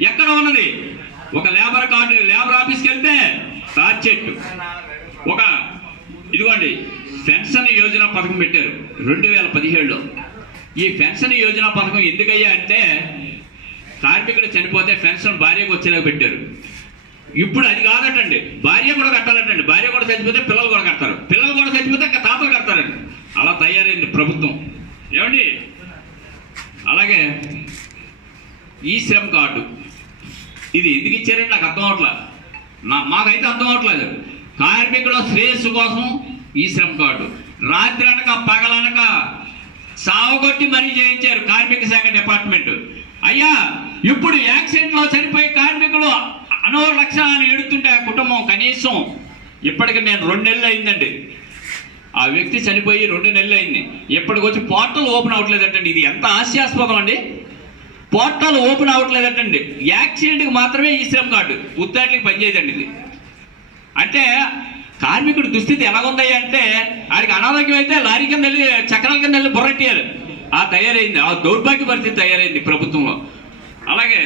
ఎక్కడ ఉన్నది? ఒక లేబర్ కార్డు లేబర్ ఆఫీస్కి వెళ్తే టార్చెట్ చెట్టు ఒక ఇదిగోండి పెన్షన్ యోజన పథకం పెట్టారు రెండు వేల పదిహేడులో. ఈ పెన్షన్ యోజన పథకం ఎందుకయ్యా అంటే కార్మికుడు చనిపోతే పెన్షన్ భార్యకు వచ్చేలాగా పెట్టారు. ఇప్పుడు అది కాదటండి. భార్య కూడా కట్టాలటండి. భార్య కూడా చచ్చిపోతే పిల్లలు కూడా కడతారు. పిల్లలు కూడా చచ్చిపోతే ఇంకా తాతలు కడతారండి. అలా తయారైంది ప్రభుత్వం. ఏమండి? అలాగే ఈ శ్రమ్ కార్డు. ఇది ఎందుకు ఇచ్చారని నాకు అర్థం అవట్లేదు నా మాకైతే అర్థం అవట్లేదు. కార్మికుల శ్రేయస్సు కోసం ఈ శ్రమ్ కార్డు. రాత్రి అనక పగలనక సావగొట్టి మరీ చేయించారు కార్మిక శాఖ డిపార్ట్మెంట్. అయ్యా ఇప్పుడు యాక్సిడెంట్లో చనిపోయే కార్మికులు అనో లక్షణాన్ని అని ఎడుతుంటే ఆ కుటుంబం కనీసం ఇప్పటికి నేను రెండు నెలలు అయిందండి. ఆ వ్యక్తి చనిపోయి రెండు నెలలు అయింది. ఇప్పటికొచ్చి పోర్టల్ ఓపెన్ అవ్వట్లేదటండి. ఇది ఎంత హాస్యాస్పదం అండి. పోర్టల్ ఓపెన్ అవ్వట్లేదంటండి. యాక్సిడెంట్కి మాత్రమే ఈ శ్రమ్ కార్డు. ఉత్తాట్లకి పనిచేయదండి ఇది. అంటే కార్మికుడి దుస్థితి ఎలాగుందయ్య అంటే ఆడికి అనారోగ్యం అయితే లారీ కింద వెళ్ళి చక్రాల కింద వెళ్ళి బుర్రట్టేయాలి ఆ తయారైంది. ఆ దౌర్భాగ్య పరిస్థితి తయారైంది ప్రభుత్వంలో. అలాగే